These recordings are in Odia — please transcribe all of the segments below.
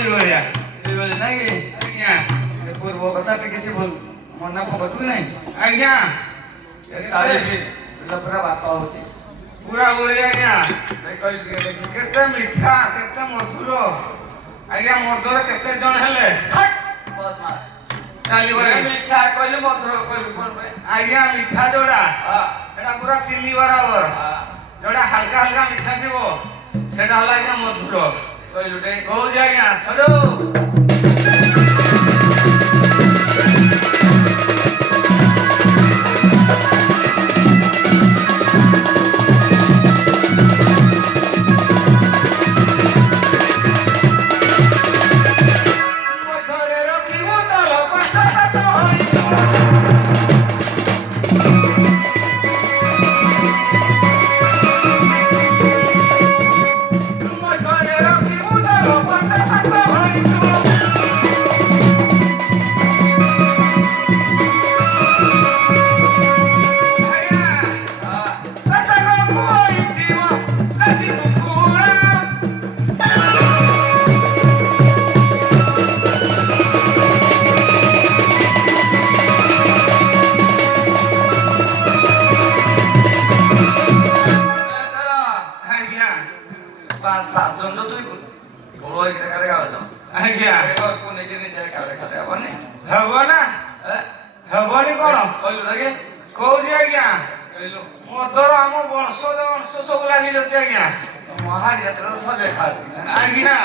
ଏଇଭଳିଆ ଏଇଭଳି ନାଇଁ କି ଆଜ୍ଞା ପୂର୍ବ କଥା ଟିକେ କିଛି ମନେ ପକଉଛୁ ନାଇଁ ଆଜ୍ଞା ତାହେଲେ ବି ପୁରା ଭାତ ହଉଛି ପୁରା ବଢିଆ ଆଜ୍ଞା କହିଲି ଟିକେ ଦେଖି କେତେ ମିଠା କେତେ ମଧୁର ଆଜ୍ଞା ମଧୁର କେତେ ଜଣ ହେଲେ ଚାଲି ଭାଇ ମିଠା କହିଲେ ମଧୁର କହିଲୁ କଣ ପାଇଁ ଆଜ୍ଞା ମିଠା ଯୋଉଟା ସେଟା ପୁରା ଚିନି ବରାବର ଯୋଉଟା ହାଲକା ହାଲକା ମିଠା ଥିବ ସେଟା ହେଲା ଆଜ୍ଞା ମଧୁର କହିଲୁ ଟେ କହୁଛି ଆଜ୍ଞା ସରୁ ଆଜ୍ଞା ହବ ନା ହବନି କଣ କହୁଛି ଆଜ୍ଞା ମଧୁର ଆମ ବଂଶ ସବୁ ଲାଗିଛନ୍ତି ଆଜ୍ଞା ଆଜ୍ଞା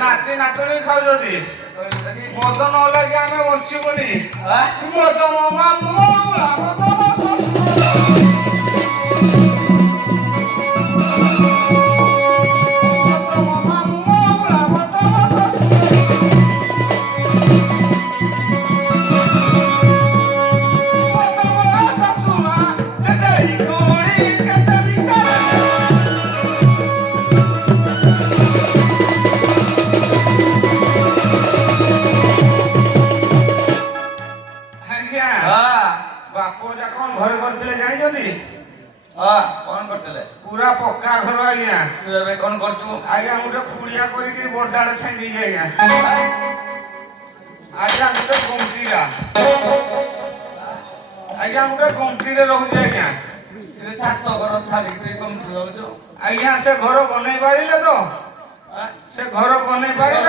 ନାତି ନାତୁଣୀ ଖାଉଛନ୍ତି ମଦ ନ ଲାଗି ଆମେ ବଞ୍ଚିବୁନି ମଦ ବାପ ଯା କଣ ଘରେ କରିଥିଲେ ଜାଣିଛନ୍ତି କଣ କରିଥିଲେ ପୁରା ପକ୍କା ଘର ଆଜ୍ଞା ଏବେ କଣ କରୁଛୁ ଆଜ୍ଞା ଗୋଟେ କୁଡିଆ କରିକି ବଡାଡେ ଛାଇ ଦେଇଛି ଆଜ୍ଞା ଆଜ୍ଞା ଗୋଟେ ଗୁମଟିଟା ଆଜ୍ଞା ଗୋଟେ ଗୁମଟିରେ ରହୁଛି ଆଜ୍ଞା ଆଜ୍ଞା ସେ ଘର ବନେଇ ପାରିଲେ ତ ସେ ଘର ବନେଇ ପାରିଲେ